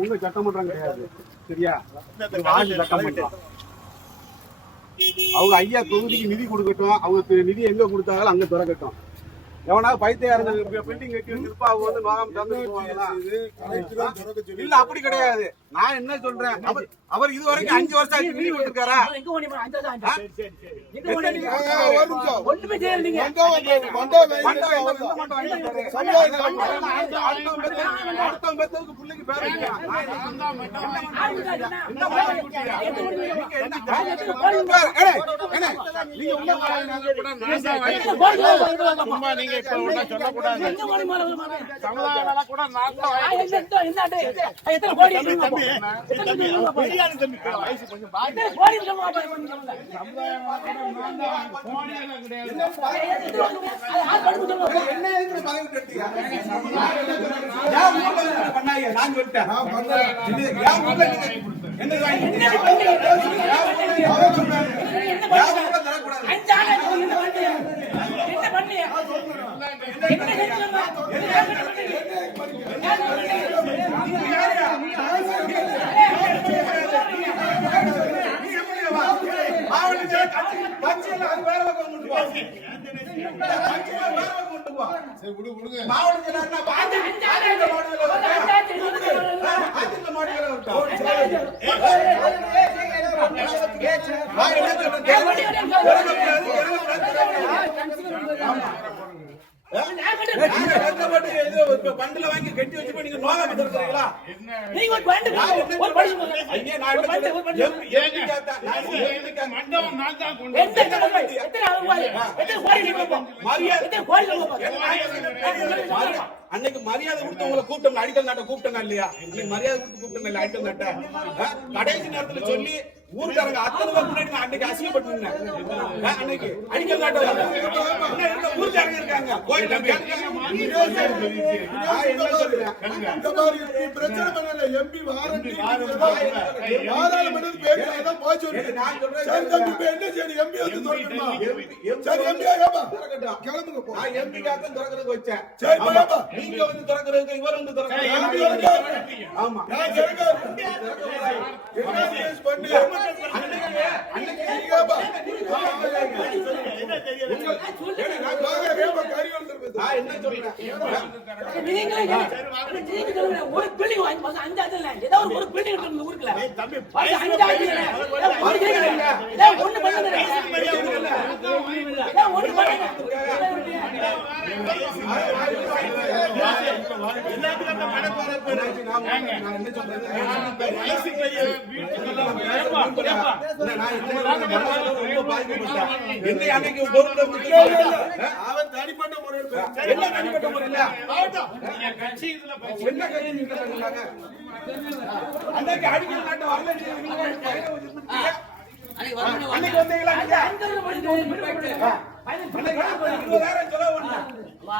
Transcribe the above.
உங்க சட்டமன்றம் கிடையாது, சரியா? சட்டமன்றம் அவங்க ஐயா தொகுதிக்கு நிதி கொடுக்கட்டும், அவங்க நிதி எங்க கொடுத்தாலும் அங்க திறக்கட்டும். எவனா பைத்தியாருங்க பில்டிங் கட்டி வச்சிருப்பா அவங்க வந்து நோகாம இல்ல, அப்படி கிடையாது. நான் என்ன சொல்றேன், அவர் இது வரைக்கும் 5 வருஷம் ஆச்சு நிதி கொடுத்திருக்காரா? பிள்ளைக்கு பேர பண்டுல வாங்கி கட்டி வச்சு நீங்க நோகாம இருக்கிறீங்களா? அன்னைக்கு மரியாதை கொடுத்து உங்களை கூட்டம் அடிக்கல் நாட்ட கூப்பிட்டா இல்லையா? மரியாதை கொடுத்து கூப்பிட்டா இல்ல அடிக்கல் நாட்ட கடைசி நேரத்துல சொல்லி ஊருக்காரங்க அத்தனை பேர் முன்னாடி நான் அன்னைக்கு அசிங்கப்பட்டு அன்னைக்கு அடிக்கல் நாட்ட ஊருக்காரங்க இருக்காங்க கோயில் நீங்க வந்து திறக்கிறதுக்கு இவர் வந்து ஆமா என்ன சொல்றேன், ஒரு பில்டிங் வாங்கி ஒரு பில்டிங் ஊருக்குல ஒண்ணு பண்ண தனிப்பட்ட முறையில் அன்னைக்கு அடிக்கல் நாட்டு வரல.